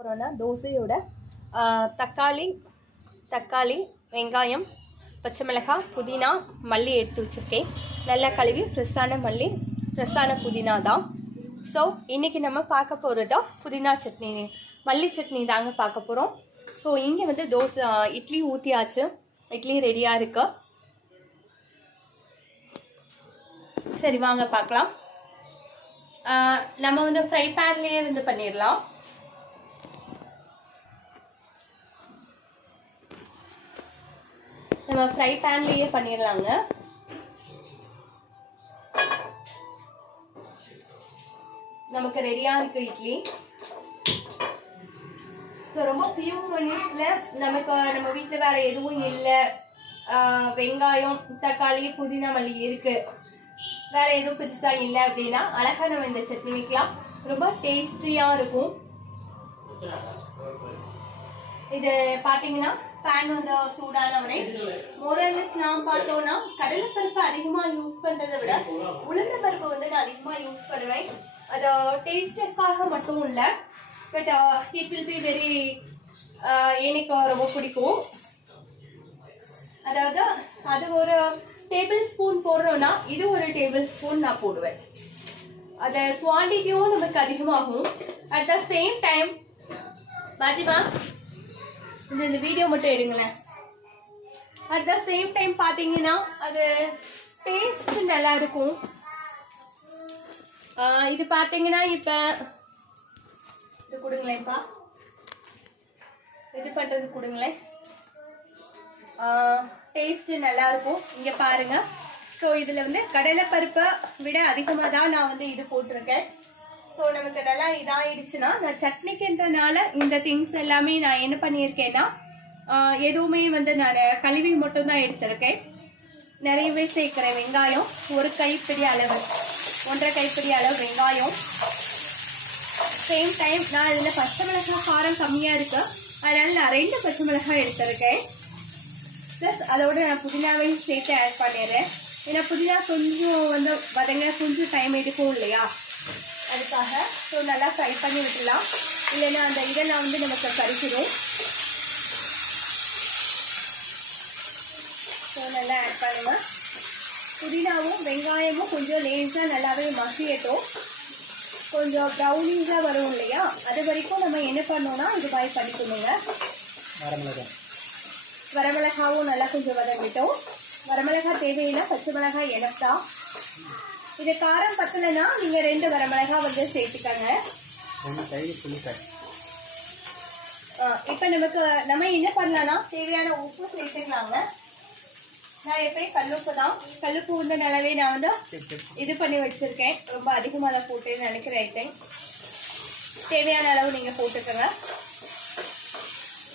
போகிறோன்னா தோசையோட தக்காளி வெங்காயம் பச்சை மிளகாய் புதினா மல்லி எடுத்து வச்சுருக்கேன். நல்லா கழுவி ஃப்ரெஷ்ஷான மல்லி ஃப்ரெஷ்ஷான புதினா தான். ஸோ இன்றைக்கி நம்ம பார்க்க போகிறதோ புதினா சட்னி மல்லி சட்னி தாங்க பார்க்க போகிறோம். ஸோ இங்கே வந்து இட்லி ஊற்றியாச்சு, இட்லி ரெடியாக இருக்கு. சரி வாங்க பார்க்கலாம். நம்ம வந்து ஃப்ரை பேன்லேயே வந்து பண்ணிடலாம். நம்ம ஃப்ரை பேன்லேயே பண்ணிடலாங்க. நமக்கு ரெடியாக இருக்குது இட்லி. ஸோ ரொம்ப ஃபியூ மினிட்ஸில் நம்ம வீட்டில் வேறு எதுவும் இல்லை, வெங்காயம் தக்காளி புதினா மல்லி இருக்குது, வேறு எதுவும் பெருசாக இல்லை அப்படின்னா அழகாக நம்ம இந்த சட்னி வைக்கலாம். ரொம்ப டேஸ்டியாக இருக்கும். இது பார்த்தீங்கன்னா பேன் வந்து சூடானவரை மோரலஸ் நாம் பார்த்தோம்னா கடலைப்பருப்பு அதிகமாக யூஸ் பண்ணுறதை விட உளுந்த பருப்பு வந்து நான் அதிகமாக யூஸ் பண்ணுவேன். அது டேஸ்டுக்காக மட்டும் இல்லை, but it will be very எனக்கு ரொம்ப பிடிக்கும். அதாவது அது ஒரு டேபிள் ஸ்பூன் போடுறோன்னா இது ஒரு டேபிள் ஸ்பூன் நான் போடுவேன். அது குவான்டிட்டியும் நமக்கு அதிகமாகும். At the same time Fathima இந்த வீடியோ மட்டும் எடுங்களேன். அட் த சேம் டைம் பார்த்தீங்கன்னா அது டேஸ்ட் நல்லா இருக்கும். இது பார்த்தீங்கன்னா இப்போ இது கொடுங்களேன்ப்பா, இது பண்ணுறது கொடுங்களேன். டேஸ்ட் நல்லா இருக்கும். இங்கே பாருங்க. ஸோ இதில் வந்து கடலைப்பருப்பை விட அதிகமாக தான் நான் வந்து இது போட்டிருக்கேன். ஸோ நமக்கு நல்லா இதாகிடுச்சுன்னா நான் சட்னிக்குன்றனால இந்த திங்ஸ் எல்லாமே நான் என்ன பண்ணியிருக்கேன்னா எதுவுமே வந்து நான் கழுவி மட்டும்தான் எடுத்திருக்கேன். நிறையவே சேர்க்குறேன். வெங்காயம் ஒரு கைப்பிடி அளவு, 1.5 கைப்பிடி அளவு வெங்காயம். சேம் டைம் நான் இதில் பச்சை மிளகாய் காரம் கம்மியாக இருக்கு, அதனால நான் 2 பச்சை மிளகாய் எடுத்திருக்கேன். ப்ளஸ் அதோட நான் புதினாவையும் சேர்த்து ஆட் பண்ணிடுறேன். ஏன்னா புதினா கொஞ்சம் வந்து வதங்க கொஞ்சம் டைம் எடுக்கும் இல்லையா, அதுக்காக. ஸோ நல்லா ஃப்ரை பண்ணி விட்டுலாம், இல்லைன்னா அந்த இதெல்லாம் வந்து நமக்கு கறிச்சிடும். ஸோ நல்லா ஆட் பண்ணுங்க. புதினாவும் வெங்காயமும் கொஞ்சம் லேஸாக நல்லாவே மசியட்டும். கொஞ்சம் ப்ரௌனிஸாக வரும் இல்லையா, அது வரைக்கும் நம்ம என்ன பண்ணோம்னா இது மாதிரி பண்ணிக்கணுங்க. வரமிளகாவும் நல்லா கொஞ்சம் வதங்கிட்டோம். வரமிளகாய் தேவையில்லை, பச்சை மிளகாய் எனக்கா. இது காரம் பத்தலைன்னா நீங்கள் 2 வரமிளகாய் வந்து சேர்த்துக்கங்க. இப்போ நம்ம என்ன பண்ணலாம்னா தேவையான உப்பு சேர்த்துக்கலாங்க. நான் எப்பயும் கல்லுப்பு தான், கல்லுப்பு வந்து நல்லாவே நான் வந்து இது பண்ணி வச்சுருக்கேன். ரொம்ப அதிகமாக தான் போட்டேன்னு நினைக்கிறேன். தேவையான அளவு நீங்கள் போட்டுக்கோங்க.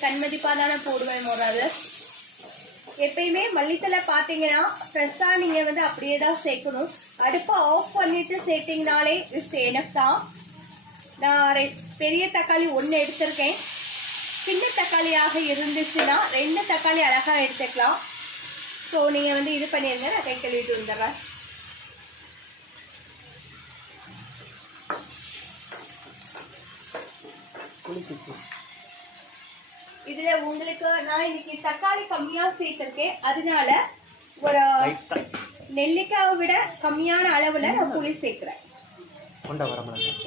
கண்மதிப்பாக தானே போடுவேன் போறாது. எப்பயுமே மல்லித்தலை பார்த்தீங்கன்னா ஃப்ரெஷ்ஷாக நீங்கள் வந்து அப்படியே தான் சேர்க்கணும். அடுப்பை ஆஃப் பண்ணிட்டு சேர்த்திங்கனாலே எனக்கு தான். நான் பெரிய தக்காளி 1 எடுத்திருக்கேன். சின்ன தக்காளியாக இருந்துச்சுன்னா 2 தக்காளி அழகாக எடுத்துக்கலாம். ஸோ நீங்கள் வந்து இது பண்ணிடுங்க. நான் கை கழுவிட்டு வந்துடுறேன். இதில் உங்களுக்கு நான் இன்னைக்கு தக்காளி கம்மியாக சேர்த்துருக்கேன், அதனால ஒரு நெல்லிக்காவை விட கம்மியான அளவில் நான் புளி சேர்க்குறேன்.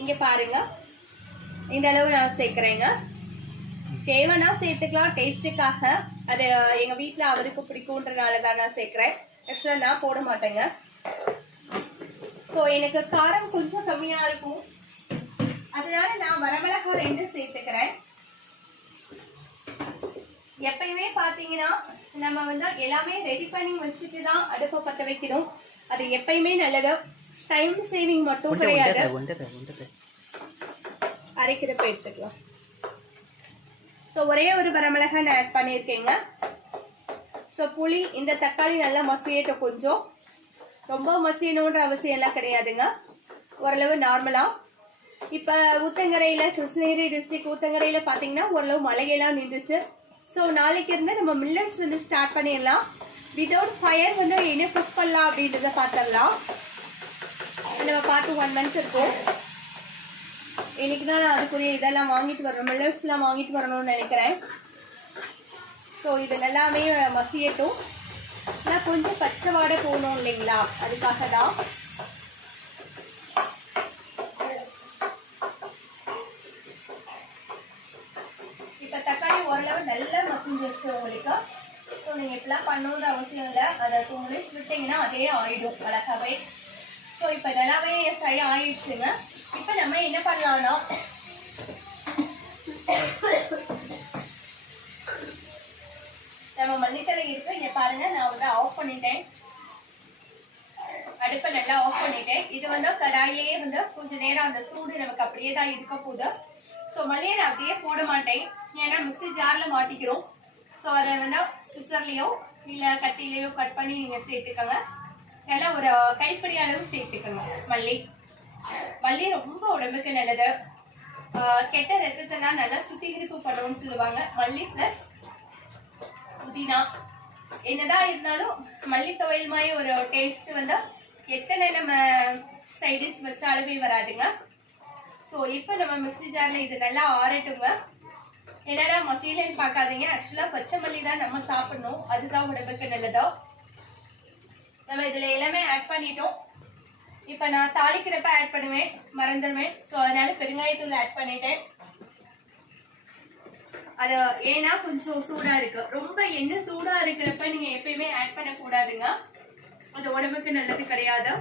இங்கே பாருங்க, இந்த அளவு நான் சேர்க்குறேங்க. தேவைன்னா சேர்த்துக்கலாம் டேஸ்ட்டுக்காக. அது எங்கள் வீட்டில் அவருக்கு பிடிக்குன்றனால தான் நான் சேர்க்குறேன். ஆக்சுவலாக நான் போட மாட்டேங்க. ஸோ எனக்கு காரம் கொஞ்சம் கம்மியாக இருக்கும், அதனால நான் வரமிளகாய் 2 சேர்த்துக்கிறேன். எப்பயுமே பார்த்தீங்கன்னா நம்ம வந்து எல்லாமே ரெடி பண்ணி வச்சுட்டு தான் அடுப்பை பற்ற வைக்கணும். அது எப்பயுமே நல்லது. டைம் சேவிங் மட்டும் கிடையாது. அரைக்கிறப்ப எடுத்துக்கலாம். ஸோ ஒரே ஒரு வரமிளகாய் நான் ஆட் பண்ணியிருக்கேங்க. ஸோ புளி, இந்த தக்காளி நல்லா மசியட்டும். கொஞ்சம் ரொம்ப மசியணுன்ற அவசியம் எல்லாம் கிடையாதுங்க, ஓரளவு நார்மலாக. இப்போ ஊத்தங்கரையில், கிருஷ்ணகிரி டிஸ்ட்ரிக்ட் ஊத்தங்கரையில் பார்த்தீங்கன்னா ஓரளவு மழையெல்லாம் நின்றுச்சு. ஸோ நாளைக்கு இருந்து நம்ம மில்லட்ஸ் வந்து ஸ்டார்ட் பண்ணிடலாம். வித்தவுட் ஃபயர் வந்து என்ன குக் பண்ணலாம் அப்படின்றத பார்த்துடலாம். நம்ம பார்த்து 1 மந்த் இருக்கும். இன்னைக்கு தான் நான் அதுக்குரிய இதெல்லாம் வாங்கிட்டு வரணும், மில்லட்ஸ்லாம் வாங்கிட்டு வரணும்னு நினைக்கிறேன். ஸோ இது எல்லாமே மசியட்டும். ஆனால் கொஞ்சம் பச்சை வாடை போகணும் இல்லைங்களா, அதுக்காக தான். இப்போ தக்காளி ஓரளவு நல்லா மசிஞ்சிருச்சு உங்களுக்கு. ஸோ நீங்கள் இப்படிலாம் பண்ணணுன்ற அவசியம் இல்லை. அதை 2 மினிட்ஸ் விட்டிங்கன்னா அதே ஆயிடும் அழகாவே. ஸோ இப்போ நல்லாவே ஃப்ரை ஆயிடுச்சுங்க. இப்போ நம்ம என்ன பண்ணலாம்னா நம்ம மல்லித்தலை இருக்கு இங்க பாருங்க. நான் வந்து ஆஃப் பண்ணிட்டேன், அடுப்பை நல்லா ஆஃப் பண்ணிட்டேன். இது வந்து கடாயிலேயே வந்து கொஞ்ச நேரம் அந்த சூடு நமக்கு அப்படியே தான் இருக்க போகுது. ஸோ மல்லியை நான் அப்படியே போட மாட்டேன், ஏன்னா மிக்ஸி ஜார்ல மாட்டிக்கிறோம். ஸோ அதை வந்து சிசர்லயோ இல்ல கட்டிலையோ கட் பண்ணி நீங்க சேர்த்துக்கோங்க. நல்லா ஒரு கைப்பிடி அளவு சேர்த்துக்கோங்க. மல்லி ரொம்ப உடம்புக்கு நல்லது. கெட்ட ரத்தத்தெல்லாம் நல்லா சுத்திகரிப்பு பண்ணுவோம்னு சொல்லுவாங்க. மல்லி பிளஸ் புதினா என்னதான் இருந்தாலும் மல்லி துவையல் மாதிரி ஒரு டேஸ்ட் வந்து எத்தனை நம்ம சைடிஷ் வச்சாலுமே வராதுங்க. ஸோ இப்போ நம்ம மிக்ஸி ஜார்ல இது நல்லா ஆறட்டுங்க. என்னடா மசாலான்னு பார்க்காதீங்க, ஆக்சுவலா பச்சை மல்லி தான் நம்ம சாப்பிடணும், அதுதான் உடம்புக்கு நல்லதோ. நம்ம இதுல எல்லாமே ஆட் பண்ணிட்டோம். இப்ப நான் தாளிக்கிறப்ப ஆட் பண்ணுவேன், மறந்துடுவேன். ஸோ அதனால பெருங்காயத்தூள் ஆட் பண்ணிட்டேன். அது ஏன்னா கொஞ்சம் சூடா இருக்கு. ரொம்ப எண்ணெய் சூடா இருக்கிறப்ப நீங்க எப்பயுமே ஆட் பண்ண கூடாதுங்க, அது உடம்புக்கு நல்லது கிடையாது.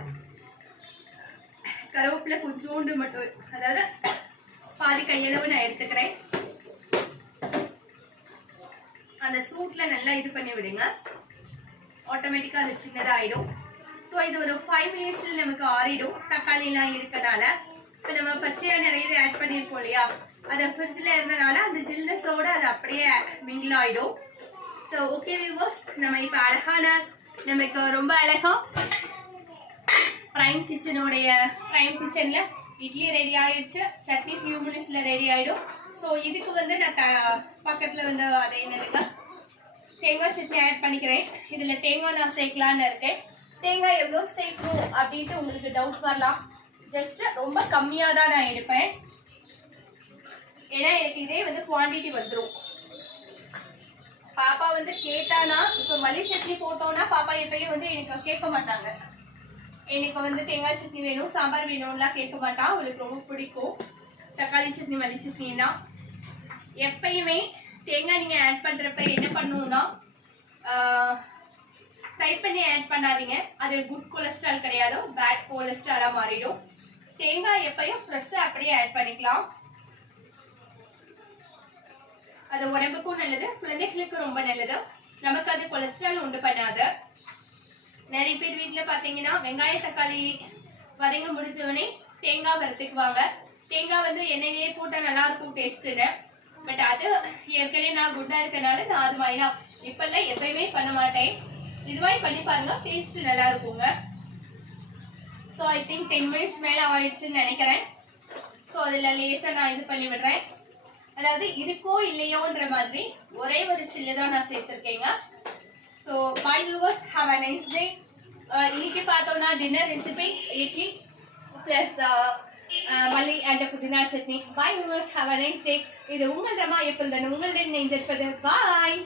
கருவேப்பிலை கொஞ்சோண்டு மட்டும், அதாவது பாதி கையளவு நான் எடுத்துக்கிறேன். அந்த சூட்ல நல்லா இது பண்ணி விடுங்க, ஆட்டோமேட்டிக்கா அது சின்னதாயிடும். ஸோ இது ஒரு 5 மினிட்ஸ்ல நமக்கு ஆறிடும். தக்காளி எல்லாம் இருக்கனால இப்ப நம்ம பச்சையா நிறைய ஆட் பண்ணிருக்கோம் இல்லையா, அது ஃப்ரிட்ஜ்ல இருந்தனால அந்த ஜில்னஸோட அது அப்படியே மிங்கிள் ஆயிடும். ஸோ ஓகே வியூவர்ஸ், நம்ம இப்ப அழகான நமக்கு ரொம்ப அழகா பிரைம் கிச்சன்ல இட்லி ரெடி ஆயிடுச்சு. சட்னி ஃபியூ மினிட்ஸ்ல ரெடி ஆயிடும். ஸோ இதுக்கு வந்து நான் பக்கத்துல வந்து அதை என்னதுங்க தேங்காய் சட்னி ஆட் பண்ணிக்கிறேன். இதுல தேங்காய் நான் சேர்க்கலான்னு இருக்கேன். தேங்காய் எவ்வளவு சேர்க்கணும் அப்படின்ட்டு உங்களுக்கு டவுட் வரலாம். ஜஸ்ட் ரொம்ப கம்மியா தான் நான் எடுப்பேன், ஏன்னா எனக்கு இதே வந்து குவான்டிட்டி வந்துடும். பாப்பா வந்து கேட்டானா, இப்ப மல்லி சட்னி போட்டோம்னா பாப்பா எப்பயும் வந்து எனக்கு கேட்க மாட்டாங்க, எனக்கு வந்து தேங்காய் சட்னி வேணும் சாம்பார் வேணும்லாம் கேட்க மாட்டா. அவளுக்கு ரொம்ப பிடிக்கும் தக்காளி சட்னி மல்லி சட்னின்னா. எப்பயுமே தேங்காய் நீங்க ஆட் பண்றப்ப என்ன பண்ணுவோம்னா ஃப்ரை பண்ணி ஆட் பண்ணாதீங்க, அது குட் கொலஸ்ட்ரால் கிடையாது, பேட் கொலஸ்ட்ராலா மாறிடும். தேங்காய் எப்பயும் ஃப்ரெஷ்ஷா அப்படியே ஆட் பண்ணிக்கலாம், அது உடம்புக்கும் நல்லது, குழந்தைகளுக்கு ரொம்ப நல்லது. நமக்கு அது கொலஸ்ட்ரால் உண்டு பண்ணாது. நிறைய பேர் வீட்டுல பாத்தீங்கன்னா வெங்காய தக்காளி வதங்க முடிஞ்சோடனே தேங்காய் வறுத்துக்குவாங்க. தேங்காய் வந்து எண்ணெயிலேயே போட்டா நல்லா இருக்கும் டேஸ்ட்னு. பட் அது ஏற்கனவே நான் குட்டா இருக்கனால நான் அது மாதிரிலாம் இப்பெல்லாம் எப்பயுமே பண்ண மாட்டேன். இது மாதிரி பண்ணி பாருங்க, டேஸ்ட் நல்லா இருக்குங்க. ஸோ ஐ திங்க் 10 மினிட்ஸ் மேல ஆயிடுச்சுன்னு நினைக்கிறேன். ஸோ அதுல லேசா நான் இது பண்ணி விடுறேன். அதாவது இருக்கோ இல்லையோன்ற மாதிரி ஒரே ஒரு சில்லு தான் நான் சேர்த்திருக்கேங்க. So bye viewers, have a nice day. இன்னைக்கு பார்த்தோம்னா டின்னர் ரெசிபி இட்லி பிளஸ் மல்லி அண்ட் புதினா chutney. Bye viewers, have a nice day. இது உங்கள் ரமா எப்பொழுது உங்களுடன் இணைந்திருப்பது. பாய்.